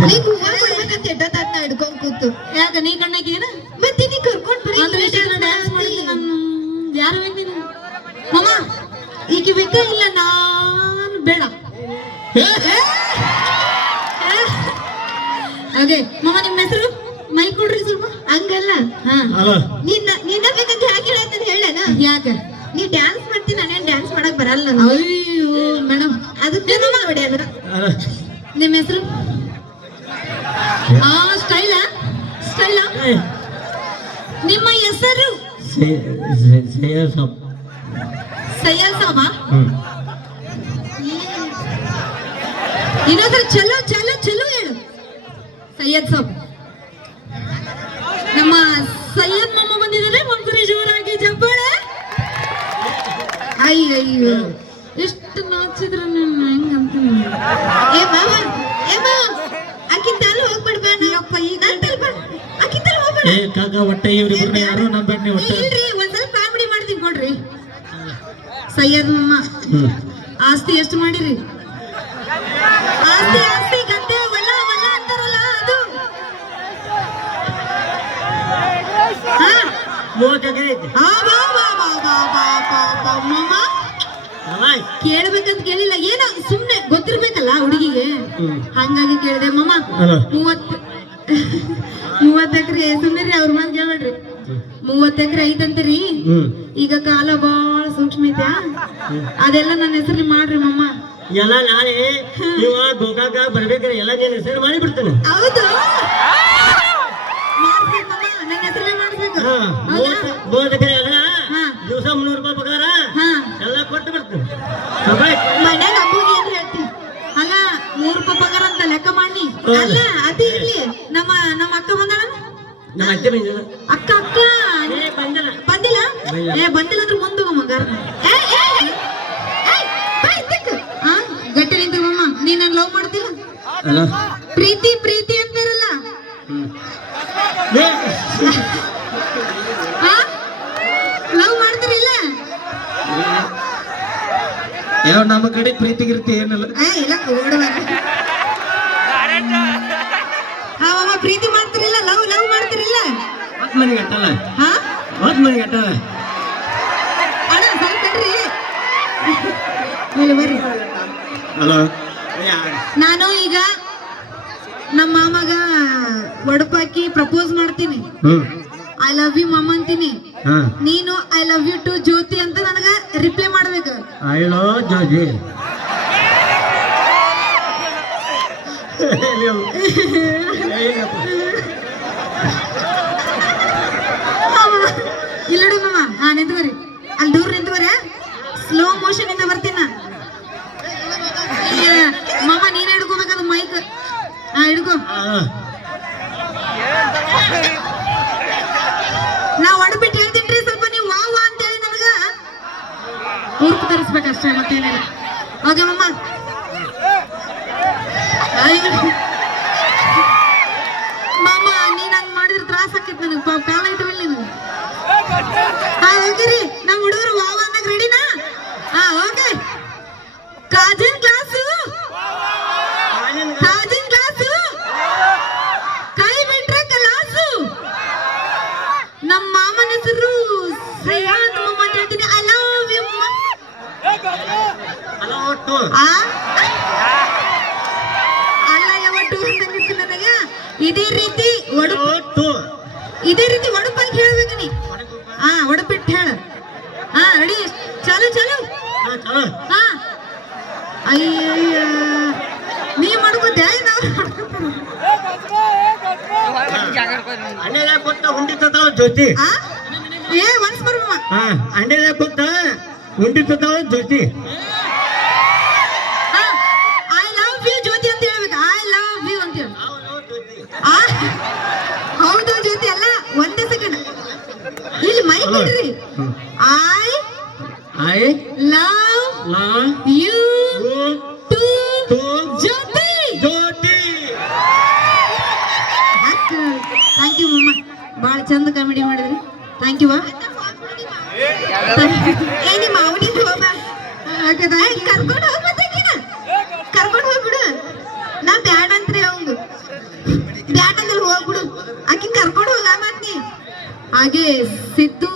ನೀ ಹೂವ ಕೊಡ್ಬೇಕಂತ ಎಡ್ಡತಾತ್ನ ಹಿಡ್ಕೊಂಡ್ ಕೂತು ಯಾಕ ನೀ ಕಣ್ಣಾಗಿ ಏನ ಮತ್ತೆ ನೀ ಕರ್ಕೊಂಡ್ ಬರೀ ಡ್ಯಾನ್ಸ್ ಮಾಡ್ತೀನಿ ನಾನು ಯಾರು ನೀನು ಮಮ್ಮ ಈಗ ಬೇಕ ಇಲ್ಲ ನಾನು ಬೇಡ ಹಾಗೆ ಮಮ್ಮ ನಿಮ್ಮ ಹೆಸರು ಮೈ ಕೊಡ್ರಿ ಸ್ವಲ್ಪ ಹಂಗಲ್ಲ ಹಲೋ ನಿನ್ನ ಬೇಕಂತ ಯಾಕೆ ಹೇಳತ್ತಂತ ಹೇಳನ ಯಾಕ ನೀ ಡ್ಯಾನ್ಸ್ ಮಾಡ್ತೀನಿ ನಾನೇನ್ ಡ್ಯಾನ್ಸ್ ಮಾಡಕ್ ಬರಲ್ಲ ನನಗೆ. ಅಯ್ಯೋ ಮೇಡಮ್ ಅದಕ್ಕೆ ನೋಡಿ ಅದ್ರ ಹಲೋ ನಿಮ್ಮ ಹೆಸರು ಸ್ಟೈಲ ಸ್ಟೈಲ ನಿಮ್ಮ ಹೆಸರು ಸೈಯದ್ ಸಾಬ್ ಸಯ್ಯದ್ ಸಾಬ ಇನ್ನೊಂದ್ಸಲ ಚಲೋ ಚಲೋ ಚಲೋ ಹೇಳು ಸಯ್ಯದ್ ಸಾಬ್ ನಮ್ಮ ಸಯ್ಯದ್ ಮಾಮ ಬಂದಿದ್ದಾರೆ ಒಂದ್ಸರಿ ಜೋರಾಗಿ ಜಬ್ಬಾಳೆ ಅಯ್ಯಯ್ಯೋ ಎಷ್ಟು ನಾಚಿದ್ರು ಹೆಂಗಂತ ಏ ಮಾವ ಅಕ್ಕಿಂತಲ್ಲಿ ಹೋಗ್ಬಿಡ್ಬೇಡ ಅಪ್ಪ ಈಗ ಅಕ್ಕಿಂತಲ್ಲಿ ಹೋಗ್ಬೇಡ ಏ ಕಾಕ ಒಟ್ಟೆ ಇವ್ರಿಬ್ರನ್ನ ಯಾರು ನಂಬೇಡ್ನಿ ಒಟ್ಟೆ ಇಲ್ರಿ ಒಂದ್ಸಲ ಕಾಮಿಡಿ ಮಾಡ್ತೀನಿ ಕೊಡ್ರಿ ಸಯ್ಯದ್ ಮಾಮ ಆಸ್ತಿ ಎಷ್ಟು ಮಾಡಿರಿ ಆಸ್ತಿ ಆಸ್ತಿ ಗದ್ದೆ ಹೊಲ ಹೊಲ ಅಂತಾರಲ್ಲ ಅದು ಹಾ 30 ಎಕರೆ ಐತಿ ಮಾಮ ಕೇಳ್ಬೇಕಂತ ಕೇಳಿಲ್ಲ ಏನೋ ಸುಮ್ನೆ ಗೊತ್ತಿರ್ಬೇಕಲ್ಲ ಹುಡುಗಿಗೆ ಹಂಗಾಗಿ ಕೇಳಿದೆ ಮಾಮ 30 ಎಕರೆ ಸುಮ್ನೆ ಅವ್ರ ಮಾತು ಕೇಳ್ಬೇಡ್ರಿ 30 ಎಕರೆ ಐತಂತರಿ ಈಗ ಕಾಲ ಬಾಳ ಸೂಕ್ಷ್ಮ ಐತ್ಯಾ ಅದೆಲ್ಲ ನನ್ನ ಹೆಸರು ಮಾಡ್ರಿ ಮಾಮ ಎಲ್ಲ ನಾಳೆ ಇವ ಗೋಕಾಕ ಬರ್ಬೇಕ್ರೆ ಎಲ್ಲ ನೀನ್ ಹೆಸರು ಮಾಡಿ ಬಿಡ್ತೇನೆ ಹೌದು ಮಾಡ್ಬೇಕು ಮಾಮ ನನ್ನ ಹೆಸರೇ ಮಾಡ್ಬೇಕು 30 ಎಕರೆ ಅಲ್ಲ ದಿವಸ 300 ರೂಪಾಯಿ ಪಗಾರ ಎಲ್ಲ ಕೊಟ್ಟು ಬಿಡ್ತೇನೆ ಮನ್ಯಾಗ ಅಮ್ಮಗೆ ಏನ್ ಹೇಳ್ತಿ ಅಲ್ಲ 3 ರೂಪಾಯಿ ಪಗಾರ ಅಂತ ಲೆಕ್ಕ ಮಾಡಿ ಅಲ್ಲ ಅದೇ ಇರ್ಲಿ ನಮ್ಮ ಅಕ್ಕ ಬಂದಾಳ ನಮ್ಮ ಅತ್ತೆ ಬಂದಿಲ್ಲ ಅಕ್ಕ ಅಕ್ಕ ಬಂದಿಲ್ಲ ಬಂದಿಲ್ಲ ಬಂದಿಲ್ಲ ಅಂದ್ರೆ ಮುಂದೆ ಮಗ ಗಟ್ಟಿ ನಿಂತು ಮಮ್ಮ ನೀ ನನ್ ಲವ್ ಮಾಡ್ತಿಲ್ಲ ಅಲ್ಲ ಪ್ರೀತಿ ಪ್ರೀತಿ ಅಂತಾರಲ್ಲ ಲವ್ ಮಾಡ್ತಿರಿಲ್ಲ ಯಾವ ನಮ್ಮ ಕಡೆ ಪ್ರೀತಿ ಗಿರ್ತಿ ಏನಿಲ್ಲ ಇಲ್ಲ ಪ್ರೀತಿ ಮಾಡ್ತಿರಿಲ್ಲ ಲವ್ ಲವ್ ಮಾಡ್ತಿರಿಲ್ಲ 10 ಮನೆಗೆ ಅಟ್ಟಲ್ಲ ಹಾ 10 ಮನೆಗೆ ಅಟ್ಟಲ್ಲ ಅಣ್ಣ ಸ್ವಲ್ಪ ತಡ್ರಿ ಇಲ್ಲಿ ಬರ್ರಿ ಹಲೋ ನಾನು ಈಗ ನಮ್ಮ ಮಾಮಗ ಒಡಪಾಕಿ ಪ್ರಪೋಸ್ ಮಾಡ್ತೀನಿ ಐ ಲವ್ ಯು ಮಾಮ ಅಂತೀನಿ ನೀನು ಐ ಲವ್ ಯು ಟು ಜ್ಯೋತಿ ಅಂತ ನನಗ ರಿಪ್ಲೈ ಮಾಡ್ಬೇಕು ಹಲೋ ಜೋಜಿ ಇಲ್ಲಡಿ ಮಾಮ ನಿಂತ್ಕೋರಿ ಅಲ್ಲಿ ದೂರ ನಿಂತ್ಕೋರಿ ಸ್ಲೋ ಮೋಷನ್ ಇಂದ ಬರ್ತೀನ ಮಾಮ ನೀನ್ ಹಿಡ್ಕೋಬೇಕದು ಮೈಕ್ ಹಿಡ್ಕೋ ನಾ ಒಡಬಿಟ್ಟು ಹೇಳ್ತೀನಿ ಸ್ವಲ್ಪ ನೀವು ವಾ ವಾ ಅಂತ ಹೇಳಿ ನನಗ ಉರುಪು ತರಿಸ್ಬೇಕಷ್ಟೇ ಮತ್ತೇನಿಲ್ಲ ಓಕೆ ಮಮ್ಮ ಮಾಮ ನೀನ್ ಹಂಗ್ ಮಾಡಿದ್ರೆ ತ್ರಾಸ ಆಕೈತಿ ನನಗೆ ಕಾಲ ಇಟ್ಕೊಳ್ಳಿ ನೀನು ಹೋಗಿರಿ ನಮ್ಮ ಹುಡುಗರು ವಾ ವಾ ಅನ್ನಕ್ ರೆಡಿನಾ ಓಕೆ ಕಾಜಿನ್ ಕ್ಲಾಸು ಕಾಜಿನ್ ಕ್ಲಾಸು ಕೈ ಬಿಟ್ರೆ ಕಲಾಸು ನಮ್ಮ ಮಾಮನ ಹೆಸರು ಶ್ರೇಯಾಂತ್ ಮಾಮ ಅಂತ ಹೇಳ್ತೀನಿ ಐ ಲವ್ ಯು ಅಲ್ಲ ಯಾವಟ್ಟು ಅಂದಿತ್ತು ನನಗ ಇದೇ ರೀತಿ ಒಡಪಾಗಿ ಹೇಳ್ಬೇಕು ನೀ ಒಡಪಿಟ್ಟು ಹೇಳ ರೆಡಿ ಚಾಲು ಚಾಲು ಅಯ್ಯ ನೀ ಮಾಡ್ಕೋತೆ ನಾವು ಜ್ಯೋತಿ ಒನ್ಸ್ ಬರ್ಮ ಅಂಡೆದಾಗ ಗೊತ್ತ ಉಂಡಿ ಜ್ಯೋತಿ ಐ ಲವ್ ಯು ಜ್ಯೋತಿ ಅಂತ ಹೇಳ್ಬೇಕು ಐ ಲವ್ ಯು ಅಂತ ಹೇಳಿ ಹೌದು ಜ್ಯೋತಿ ಅಲ್ಲ ಒಂದೇ ಸೆಕೆಂಡ್ ಇಲ್ಲಿ ಮೈಕ್ ಇಡ್ರಿ I love you to Jyothi thank you ಮಮ್ಮ ಭಾಳ ಚಂದ ಕಾಮಿಡಿ ಮಾಡಿದ್ರಿ ಥ್ಯಾಂಕ್ ಯು ನಿಮ್ಮ ಅವನಿಗೆ ಹೋಗ ಕರ್ಕೊಂಡು ಹೋಗ್ಬಿಡು ನಾ ಬ್ಯಾಡ ಅಂತ್ರಿ ಅವಂಗ ಬ್ಯಾಟ್ ಅಂದ್ರೆ ಹೋಗ್ಬಿಡು ಆಕಿನ್ ಕರ್ಕೊಂಡು ಹೋಗ ಮತ್ ನೀ ಹಾಗೆ ಸಿದ್ದು